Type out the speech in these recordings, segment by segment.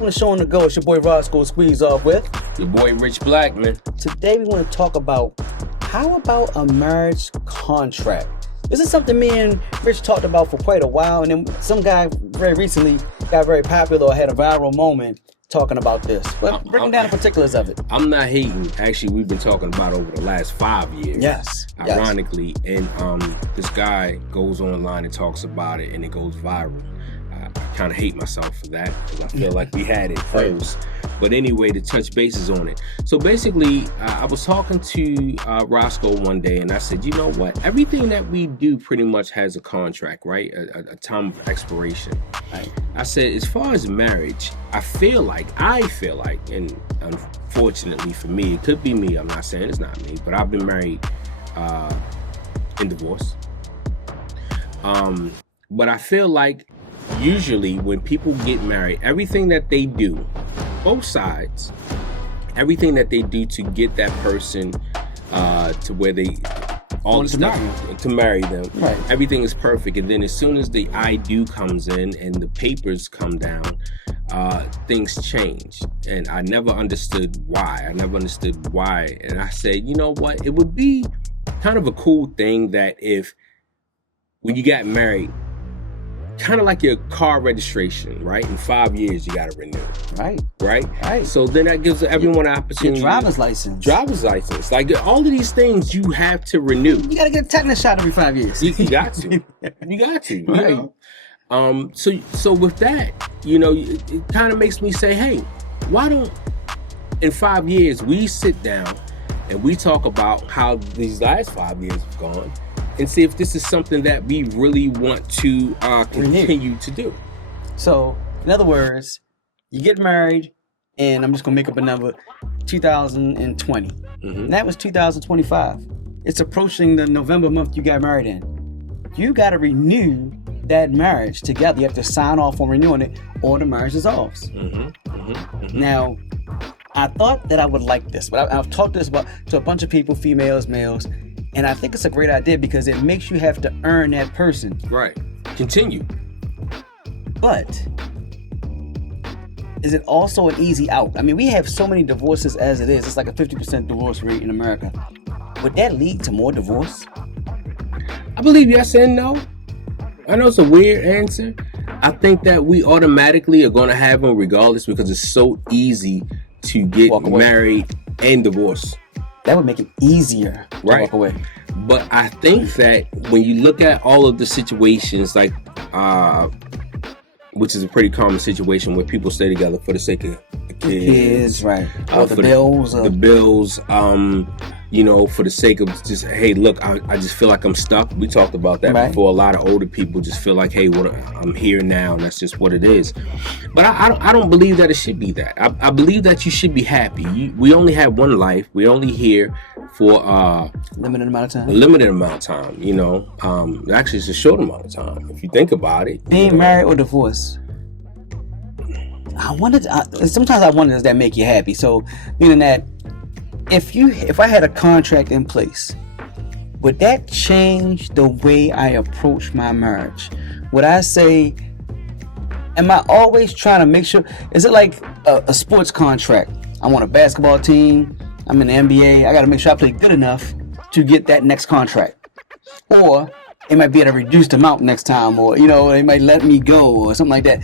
Welcome to Show on the Go. It's your boy Rawsko Squeezoff with your boy Rich Blackman. Today we want to talk about how about a marriage contract. This is something me and Rich talked about for quite a while, and then some guy very recently got very popular or had a viral moment talking about this. But breaking down the particulars of it. I'm not hating. Actually, we've been talking about it over the last 5 years. Yes. Ironically, and this guy goes online and talks about it, and it goes viral. I kind of hate myself for that because I feel like we had it first. But anyway, to touch bases on it. So basically, I was talking to Rawsko one day, and I said, you know what? Everything that we do pretty much has a contract, right? A time of expiration. Right. I said, as far as marriage, I feel like, and unfortunately for me, it could be me. I'm not saying it's not me, but I've been married in divorce. But I feel like usually when people get married, everything that they do, both sides, everything that they do to get that person to where they all the stuff to marry them, right. Everything is perfect, and then as soon as the I do comes in and the papers come down, things change. And I never understood why. And I said, you know what? It would be kind of a cool thing that if when you got married, kind of like your car registration, right? In 5 years, you got to renew. Right. So then that gives everyone an opportunity. Your driver's license. Like all of these things you have to renew. You got to get a tetanus shot every 5 years. You got to. You got to. Right. You know? So with that, you know, it kind of makes me say, hey, why don't in 5 years we sit down and we talk about how these last 5 years have gone, and see if this is something that we really want to continue to do. So, in other words, you get married, and I'm just going to make up a number, 2020. Mm-hmm. And that was 2025. It's approaching the November month you got married in. You got to renew that marriage together. You have to sign off on renewing it, or the marriage dissolves. Mm-hmm. Mm-hmm. Mm-hmm. Now, I thought that I would like this, but I've talked this about to a bunch of people, females, males, and I think it's a great idea because it makes you have to earn that person. Right. Continue. But is it also an easy out? I mean, we have so many divorces as it is. It's like a 50% divorce rate in America. Would that lead to more divorce? I believe yes and no. I know it's a weird answer. I think that we automatically are going to have them regardless because it's so easy to get married and divorce. That would make it easier to walk away. But I think that when you look at all of the situations, like, which is a pretty common situation where people stay together for the sake of the kids, right? Or the bills. The bills, you know, for the sake of just, hey, look, I just feel like I'm stuck. We talked about that before. A lot of older people just feel like, hey, I'm here now, and that's just what it is. But I don't believe that it should be that. I believe that you should be happy. We only have one life. We're only here for limited amount of time. A limited amount of time, you know. Actually, it's a short amount of time if you think about it. Being married or divorced. Sometimes I wonder, does that make you happy? So, meaning that if I had a contract in place, would that change the way I approach my marriage? Would I say, am I always trying to make sure, is it like a sports contract? I want a basketball team, I'm in the NBA, I got to make sure I play good enough to get that next contract. Or it might be at a reduced amount next time, or, you know, they might let me go or something like that.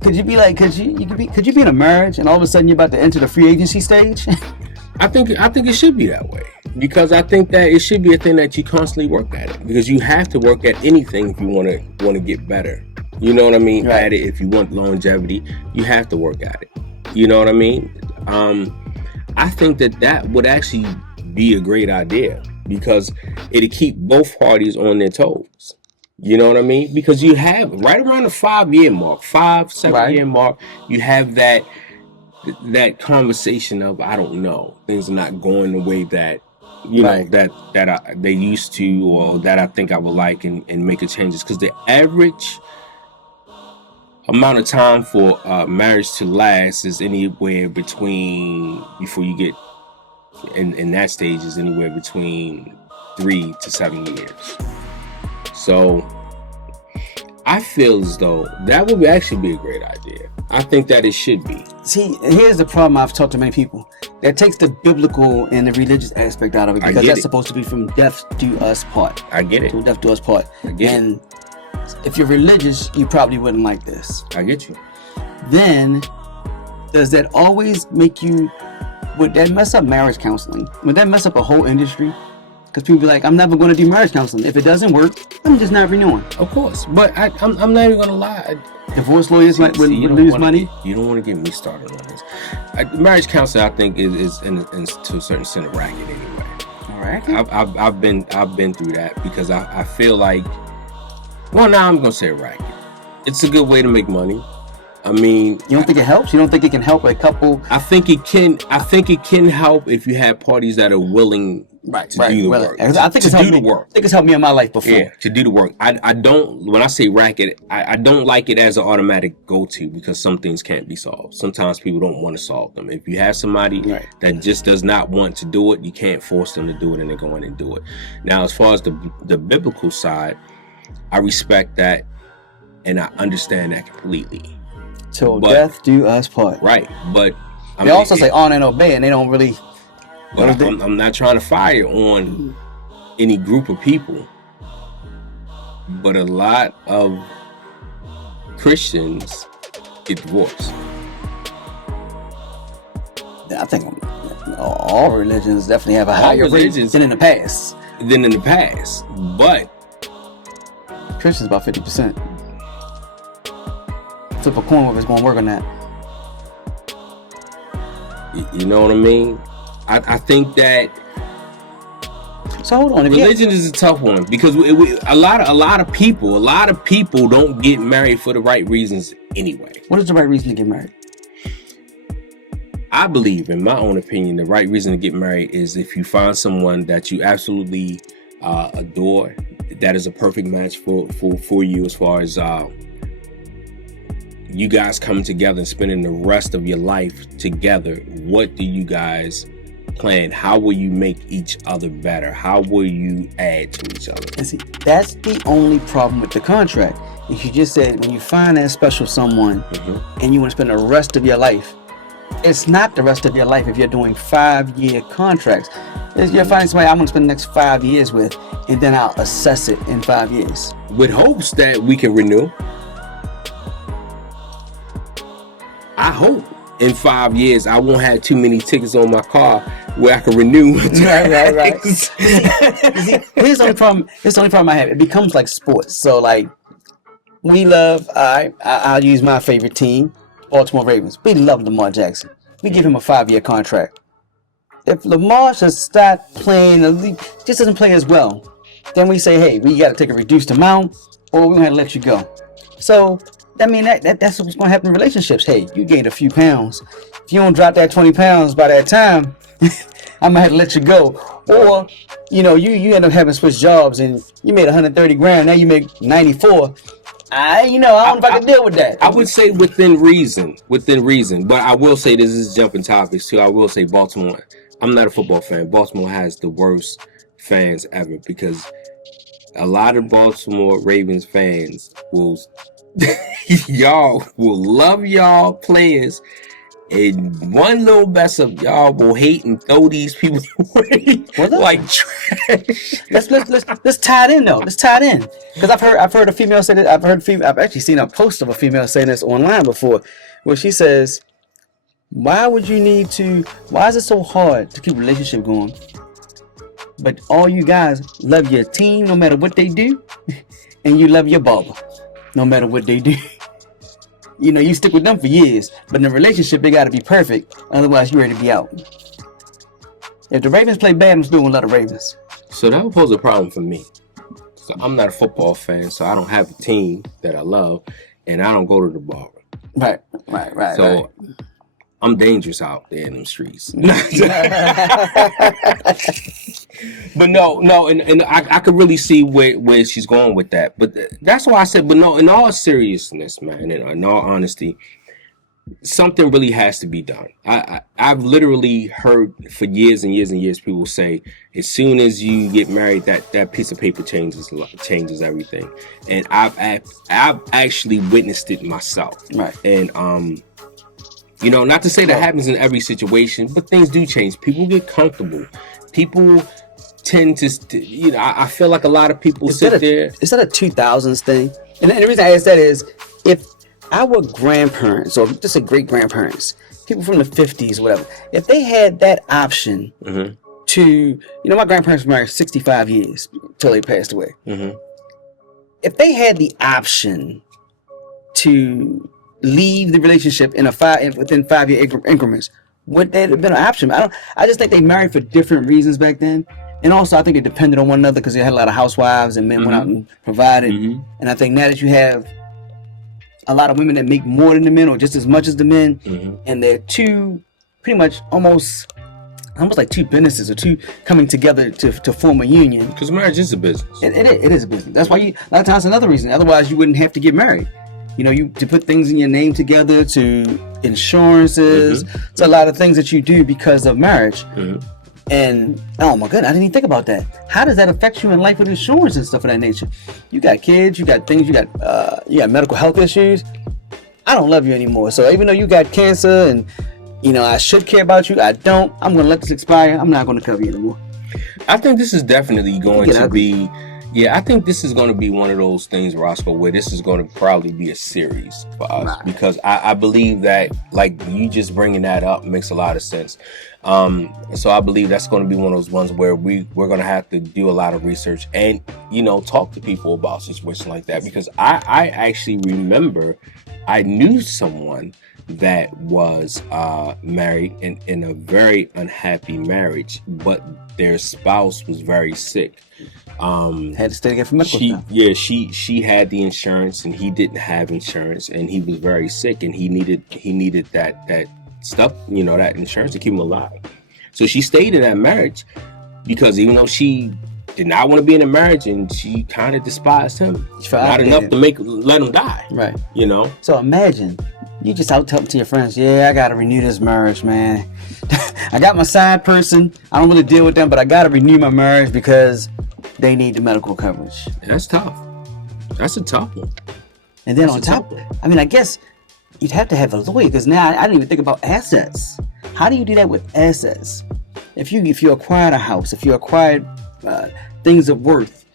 Could you be like, could you be in a marriage and all of a sudden you're about to enter the free agency stage? I think it should be that way because I think that it should be a thing that you constantly work at it because you have to work at anything if you want to get better. You know what I mean? Right. At it, if you want longevity, you have to work at it. You know what I mean? I think that would actually be a great idea because it'll keep both parties on their toes. You know what I mean? Because you have right around the 5 year mark, 7 year mark, you have that conversation of, I don't know, things are not going the way that, you know, that they used to, or that I think I would like and make a changes. Because the average amount of time for marriage to last is anywhere between, before you get in that stage, is anywhere between 3 to 7 years. So I feel as though that would actually be a great idea. I think that it should be. See, here's the problem. I've talked to many people that takes the biblical and the religious aspect out of it, because that's supposed to be from death do us part. I get it. To death do us part. I get and if you're religious, you probably wouldn't like this. I get you. Then, does that always make you? Would that mess up marriage counseling? Would that mess up a whole industry? Because people be like, I'm never going to do marriage counseling. If it doesn't work, I'm just not renewing. Of course, but I'm not even gonna lie. Divorce lawyers would lose money. You don't want to get me started on this. Marriage counseling, I think, is to a certain extent a racket anyway. All right. I've been through that, because I feel like, well, now I'm gonna say a racket. It's a good way to make money. I mean, you don't think it helps? You don't think it can help a couple? I think it can. I think it can help if you have parties that are willing to do the work. I think it's helped me. I think it's helped me in my life before. Yeah, to do the work. I don't. When I say racket, I don't like it as an automatic go-to, because some things can't be solved. Sometimes people don't want to solve them. If you have somebody that just does not want to do it, you can't force them to do it, and they go in and do it. Now, as far as the biblical side, I respect that, and I understand that completely. Till death do us part. Right, but they also say honor and obey, and they don't really. But I'm not trying to fire on any group of people, but a lot of Christians get divorced. I think all religions definitely have a higher rate than in the past. But Christians about 50%. Flip a coin if it's going to work on that. You know what I mean? I think that. So hold on. Religion is a tough one, because a lot of people don't get married for the right reasons anyway. What is the right reason to get married? I believe, in my own opinion, the right reason to get married is if you find someone that you absolutely adore, that is a perfect match for you, as far as you guys coming together and spending the rest of your life together. What do you guys plan? How will you make each other better? How will you add to each other? And see, that's the only problem with the contract. If you just said, when you find that special someone and you want to spend the rest of your life, it's not the rest of your life if you're doing 5-year contracts. You're finding somebody I want to spend the next 5 years with, and then I'll assess it in 5 years. With hopes that we can renew. I hope in 5 years I won't have too many tickets on my car where I can renew. Right. See, here's the only problem I have. It becomes like sports. So like, we love, I'll use my favorite team, Baltimore Ravens. We love Lamar Jackson. We give him a 5-year contract. If Lamar should start playing, just doesn't play as well, then we say, hey, we got to take a reduced amount, or we're going to let you go. So, I mean, that's what's going to happen in relationships. Hey, you gained a few pounds. If you don't drop that 20 pounds by that time, I'm going to have to let you go. Or, you end up having to switch jobs, and you made 130 grand, now you make 94. I don't know if I can deal with that. I would say within reason. But I will say, this is jumping topics too. I will say Baltimore. I'm not a football fan. Baltimore has the worst fans ever, because a lot of Baltimore Ravens fans y'all will love y'all players, and one little mess up, y'all will hate and throw these people away like trash. Let's tie it in though. Let's tie it in, because I've heard a female say that. I've actually seen a post of a female saying this online before, where she says, why is it so hard to keep a relationship going, but all you guys love your team no matter what they do, and you love your barber no matter what they do? You stick with them for years, but in the relationship, they got to be perfect. Otherwise, you're ready to be out. If the Ravens play bad, I'm still going to love the Ravens. So that would pose a problem for me. So I'm not a football fan, so I don't have a team that I love, and I don't go to the barber. Right. So I'm dangerous out there in them streets. But no, and I could really see where she's going with that. But that's why I said, but no, in all seriousness, man, in all honesty, something really has to be done. I've literally heard for years and years and years people say, as soon as you get married, that piece of paper changes everything. And I've actually witnessed it myself. Right. And not to say that happens in every situation, but things do change. People get comfortable. People tend to, I feel like a lot of people sit there. Is that a 2000s thing? And the reason I ask that is, if our grandparents, or just say great grandparents, people from the 50s, whatever, if they had that option to, my grandparents were married 65 years till they passed away. If they had the option to leave the relationship within 5-year increments, would that have been an option? I just think they married for different reasons back then. And also, I think it depended on one another because they had a lot of housewives and men went out and provided. And I think now that you have a lot of women that make more than the men or just as much as the men, and they're pretty much almost like two businesses or two coming together to form a union. Because marriage is a business. It is a business. That's why a lot of times another reason. Otherwise, you wouldn't have to get married. To put things in your name together, to insurances, to a lot of things that you do because of marriage. And oh my goodness, I didn't even think about that. How does that affect you in life with insurance and stuff of that nature? You got kids, you got things, you got medical health issues. I don't love you anymore. So even though you got cancer and I should care about you, I don't. I'm gonna let this expire. I'm not gonna cover you anymore. I think this is definitely going to be. Yeah, I think this is going to be one of those things, Rawsko, where this is going to probably be a series for us because I believe that, like you just bringing that up makes a lot of sense. So I believe that's going to be one of those ones where we're going to have to do a lot of research and, talk to people about situations like that because I actually remember I knew someone that was married in a very unhappy marriage, but their spouse was very sick. Had to stay together for medical stuff. Yeah, she had the insurance and he didn't have insurance and he was very sick and he needed that stuff, that insurance to keep him alive. So she stayed in that marriage because even though she did not want to be in a marriage and she kind of despised him, not enough to let him die. Right. So imagine you just out talking to your friends. Yeah, I gotta renew this marriage, man. I got my side person. I don't really deal with them, but I gotta renew my marriage because they need the medical coverage. That's tough. That's a tough one. And then on top, I guess you'd have to have a lawyer because now I didn't even think about assets. How do you do that with assets? If you acquired a house, if you acquired things of worth,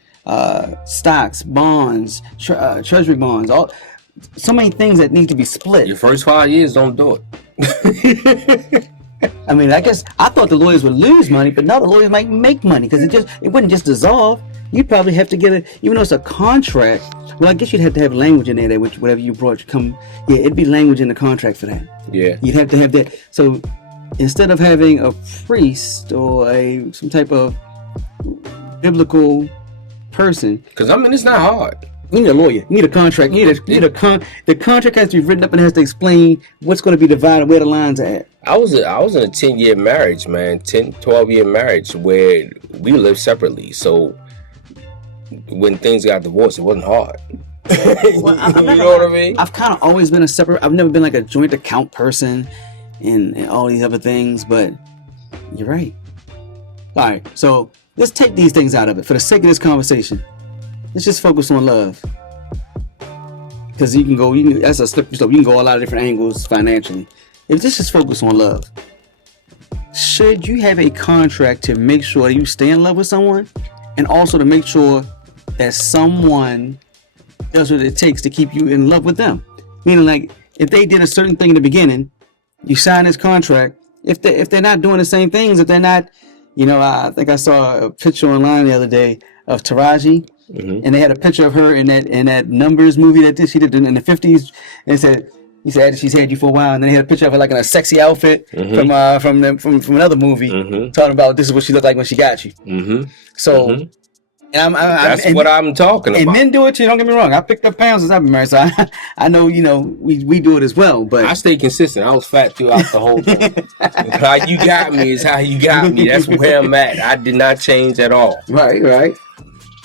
stocks, bonds, treasury bonds, so many things that need to be split. Your first 5 years, don't do it. I guess I thought the lawyers would lose money, but now the lawyers might make money because it wouldn't just dissolve. You'd probably have to get it, even though it's a contract. Well, I guess you'd have to have language in there which whatever you brought it'd be language in the contract for that. Yeah. You'd have to have that. So instead of having a priest or some type of biblical person, because it's not hard. You need a lawyer. You need a contract. The contract has to be written up and has to explain what's going to be divided, where the lines are at. I was in a 10-year marriage, man, 12-year marriage where we lived separately. So when things got divorced, it wasn't hard. Well, you know what I mean? I've kind of always been I've never been like a joint account person and all these other things, but you're right. All right, so let's take these things out of it for the sake of this conversation. Let's just focus on love, because that's a slippery slope. You can go a lot of different angles financially. If this just focus on love, should you have a contract to make sure that you stay in love with someone, and also to make sure that someone does what it takes to keep you in love with them? Meaning, like, if they did a certain thing in the beginning, you sign this contract. If they're not doing the same things, if they're not, I think I saw a picture online the other day of Taraji. Mm-hmm. And they had a picture of her in that Numbers movie that she did in the 50s. And he said she's had you for a while, and then he had a picture of her like in a sexy outfit from another movie, talking about this is what she looked like when she got you. Mm-hmm. So, and that's what I'm talking about. And men do it too. Don't get me wrong. I picked up pounds since I've been married, so I know we do it as well. But I stay consistent. I was fat throughout the whole thing. How you got me is how you got me. That's where I'm at. I did not change at all. Right.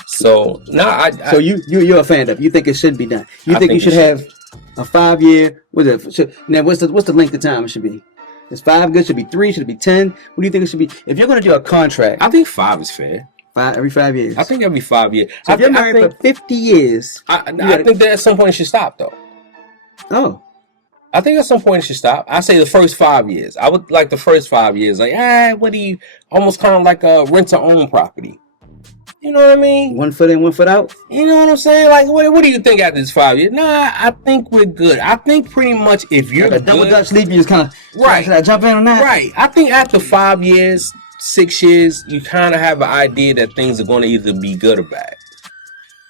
So no, so you're a fan of. You think it should be done. You think you should have A 5 year. Now what's the length of time it should be? Is 5 good? Should it be 3? Should it be 10? What do you think it should be? If you're going to do a contract, I think 5 is fair. every 5 years. I think every 5 years. So if you're married for 50 years, I think that at some point it should stop though. Oh. I think at some point it should stop. I say the first 5 years. I would like the first 5 years. Like, what do you, almost kind of like a rent-to-own property. You know what I mean? 1 foot in, 1 foot out. You know what I'm saying? Like, what do you think after this 5 years? Nah, I think we're good. I think pretty much if you're like a double Dutch sleep, you just kind of right. Should I jump in on that? Right. I think after 5 years, 6 years, you kind of have an idea that things are going to either be good or bad.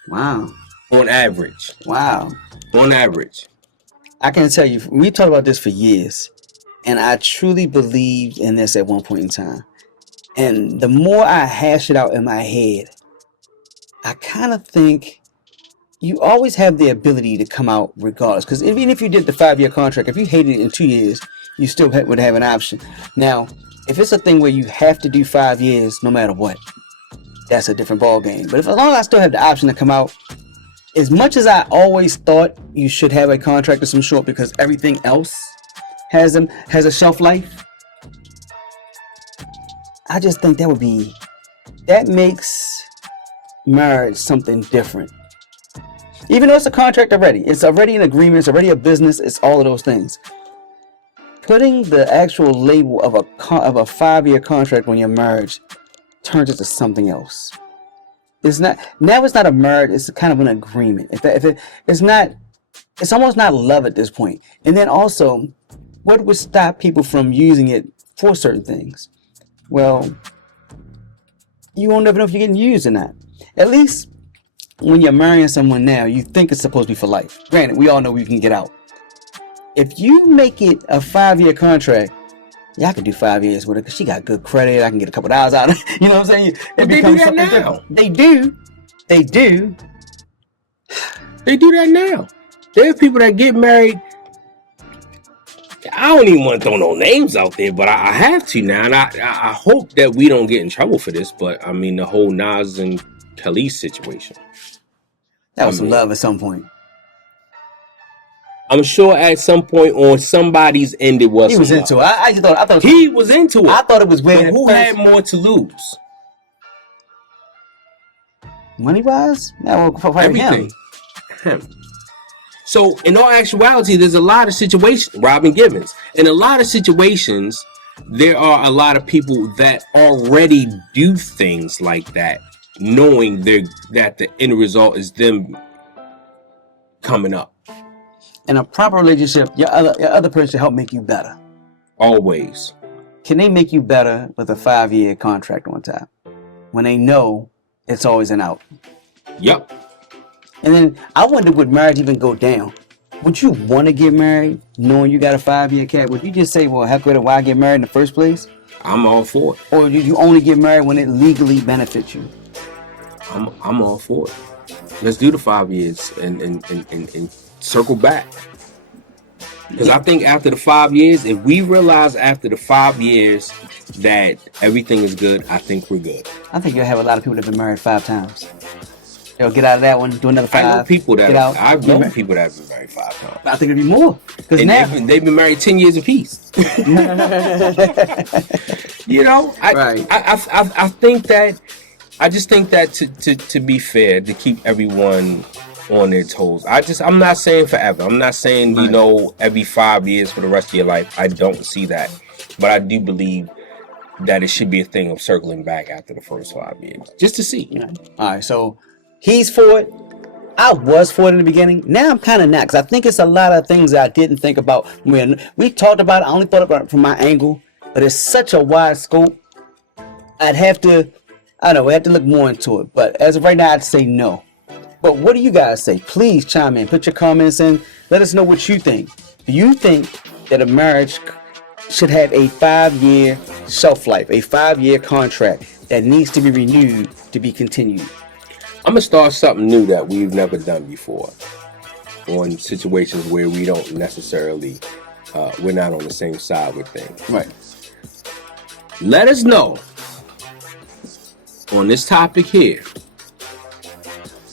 Wow. On average. Wow. On average. I can tell you, we talked about this for years, and I truly believed in this at one point in time. And the more I hash it out in my head, I kind of think you always have the ability to come out regardless. Because even if you did the 5-year contract, if you hated it in 2 years, you still would have an option. Now, if it's a thing where you have to do 5 years no matter what, that's a different ball game. But as long as I still have the option to come out, as much as I always thought you should have a contract of some sort because everything else has a shelf life, I just think that makes marriage something different. Even though it's a contract already, it's already an agreement, it's already a business, it's all of those things. Putting the actual label of a 5-year contract on your marriage turns it to something else. It's not a marriage. It's kind of an agreement. It's almost not love at this point. And then also, what would stop people from using it for certain things? Well, you won't never know if you're getting used or not. At least when you're marrying someone now, you think it's supposed to be for life. Granted, we all know we can get out. If you make it a 5-year contract, I can do 5 years with her because she got good credit. I can get a couple dollars out of it. You know what I'm saying? But they do that now. They do. They do that now. There are people that get married. I don't even want to throw no names out there, but I have to now. And I hope that we don't get in trouble for this. But I mean, the whole Nas and Khalees situation. That was some love at some point. I'm sure at some point on somebody's end it was. He was into it. I thought he was into it. I thought it was weird. Who had more to lose? Money wise? Yeah, well, for everything. Him. So in all actuality, there's a lot of situations. Robin Givens. In a lot of situations, there are a lot of people that already do things like that, knowing that the end result is them coming up. In a proper relationship, your other person should help make you better. Always. Can they make you better with a 5-year contract on top when they know it's always an out? Yep. And then I wonder, would marriage even go down? Would you want to get married knowing you got a 5-year cap? Would you just say, well, heck with it, why get married in the first place? I'm all for it. Or do you only get married when it legally benefits you? I'm all for it. Let's do the 5 years and circle back. Because I think after the 5 years, if we realize after the 5 years that everything is good, I think we're good. I think you'll have a lot of people that have been married 5 times. They'll get out of that one, do another 5. I know people that I've known people that have been married 5 times. I think it'd be more. Because now they've been married 10 years apiece. You know, I think that I just think that to be fair, to keep everyone on their toes. I'm not saying forever. I'm not saying, you know, every 5 years for the rest of your life. I don't see that. But I do believe that it should be a thing of circling back after the first 5 years. Just to see. Yeah. All right, so he's for it. I was for it in the beginning. Now I'm kind of not, because I think it's a lot of things that I didn't think about. When we talked about it, I only thought about it from my angle. But it's such a wide scope. I'd have to, I don't know, we have to look more into it. But as of right now, I'd say no. But what do you guys say? Please chime in. Put your comments in. Let us know what you think. Do you think that a marriage should have a 5-year shelf life, a 5-year contract that needs to be renewed to be continued? I'm going to start something new that we've never done before on situations where we don't necessarily, we're not on the same side with things. Right. Let us know on this topic here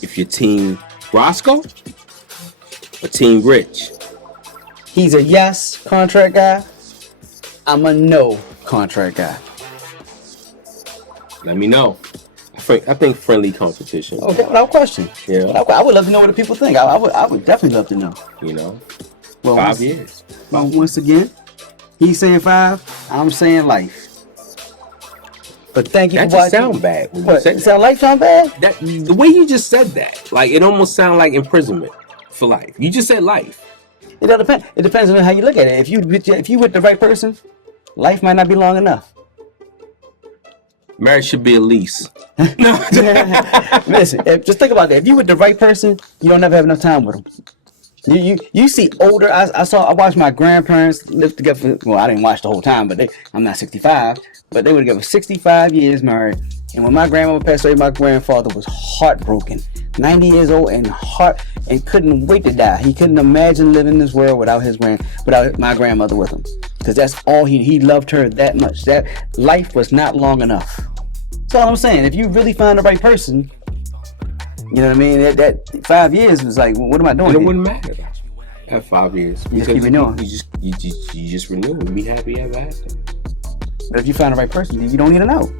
if you're team Rawsko or team Rich. he's a yes contract guy, I'm a no contract guy. Let me know. I think friendly competition. Okay, without question. Yeah. I would love to know what the people think. I would definitely love to know. You know, Well, 5 years. Well, once again, he's saying 5, I'm saying life. But thank you That for just watching. sound bad. When you What? said It sound life sound bad? that. The way you just said that, like it almost sounded like imprisonment for life. You just said life. It don't depend. It depends on how you look at it. If you with the right person, life might not be long enough. Marriage should be a lease. No. Listen, just think about that. If you with the right person, you don't never have enough time with them. You see older. I watched my grandparents live together. Well, I didn't watch the whole time, but I'm not 65. But they were together 65 years married. And when my grandmother passed away, my grandfather was heartbroken, 90 years old, and couldn't wait to die. He couldn't imagine living in this world without my grandmother with him, because that's all he loved her that much. That life was not long enough. That's all I'm saying. If you really find the right person, you know what I mean. That 5 years was like, what am I doing? And it here? wouldn't matter at 5 years. You just keep renewing. You just renew and be happy ever after. But if you find the right person, you don't need to know.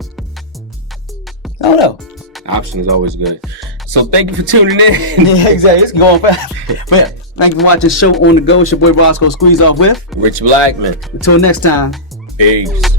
I don't know. Option is always good. So thank you for tuning in. Yeah, exactly. It's going fast. But yeah, thank you for watching the show on the go. It's your boy Rawsko Squeezoff with Rich Blackman. Until next time. Peace.